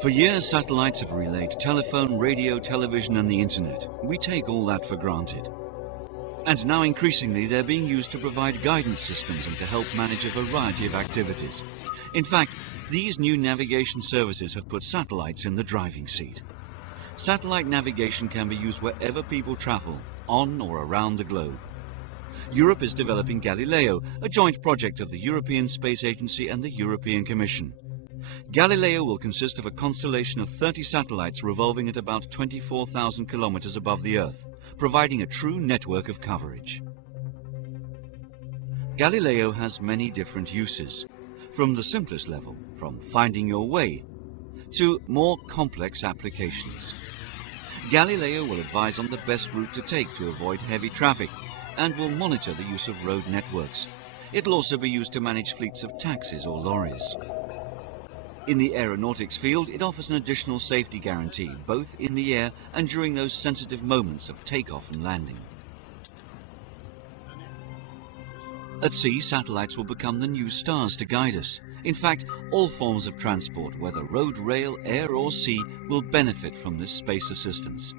For years, satellites have relayed telephone, radio, television, and the internet. We take all that for granted. And now increasingly, they're being used to provide guidance systems and to help manage a variety of activities. In fact, these new navigation services have put satellites in the driving seat. Satellite navigation can be used wherever people travel, on or around the globe. Europe is developing Galileo, a joint project of the European Space Agency and the European Commission. Galileo will consist of a constellation of 30 satellites revolving at about 24,000 kilometers above the Earth, providing a true network of coverage. Galileo has many different uses, from the simplest level, from finding your way, to more complex applications. Galileo will advise on the best route to take to avoid heavy traffic and will monitor the use of road networks. It'll also be used to manage fleets of taxis or lorries. In the aeronautics field, it offers an additional safety guarantee, both in the air and during those sensitive moments of takeoff and landing. At sea, satellites will become the new stars to guide us. In fact, all forms of transport, whether road, rail, air or sea, will benefit from this space assistance.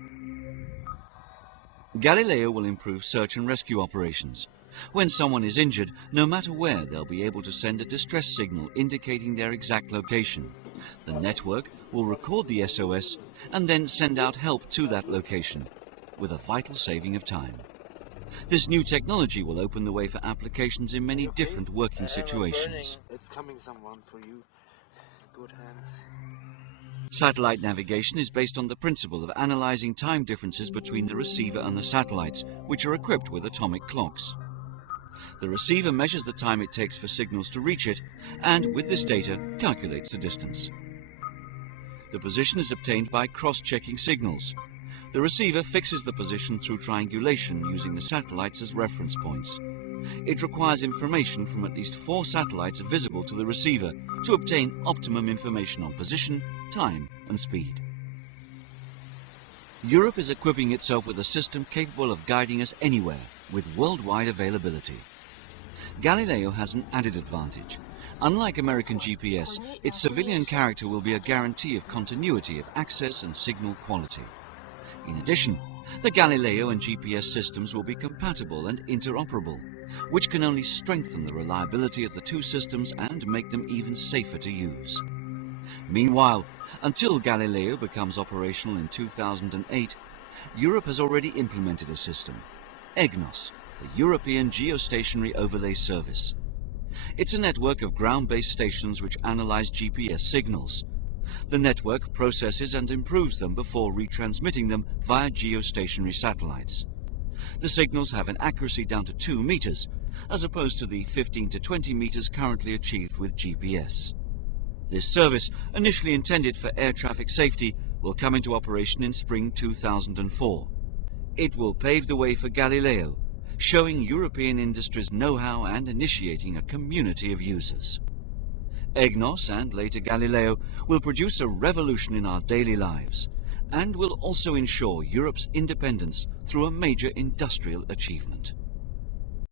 Galileo will improve search and rescue operations. When someone is injured, no matter where, they'll be able to send a distress signal indicating their exact location. The network will record the SOS and then send out help to that location, with a vital saving of time. This new technology will open the way for applications in many different working situations. It's coming someone for you. Good hands. Satellite navigation is based on the principle of analyzing time differences between the receiver and the satellites, which are equipped with atomic clocks. The receiver measures the time it takes for signals to reach it, and with this data, calculates the distance. The position is obtained by cross-checking signals. The receiver fixes the position through triangulation using the satellites as reference points. It requires information from at least 4 satellites visible to the receiver to obtain optimum information on position, time and speed. Europe is equipping itself with a system capable of guiding us anywhere with worldwide availability. Galileo has an added advantage. Unlike American GPS, its civilian character will be a guarantee of continuity of access and signal quality. In addition, the Galileo and GPS systems will be compatible and interoperable, which can only strengthen the reliability of the two systems and make them even safer to use. Meanwhile, until Galileo becomes operational in 2008, Europe has already implemented a system, EGNOS, the European Geostationary Overlay Service. It's a network of ground-based stations which analyze GPS signals. The network processes and improves them before retransmitting them via geostationary satellites. The signals have an accuracy down to 2 meters, as opposed to the 15 to 20 meters currently achieved with GPS. This service, initially intended for air traffic safety, will come into operation in spring 2004. It will pave the way for Galileo, showing European industry's know-how and initiating a community of users. EGNOS and later Galileo will produce a revolution in our daily lives and will also ensure Europe's independence through a major industrial achievement.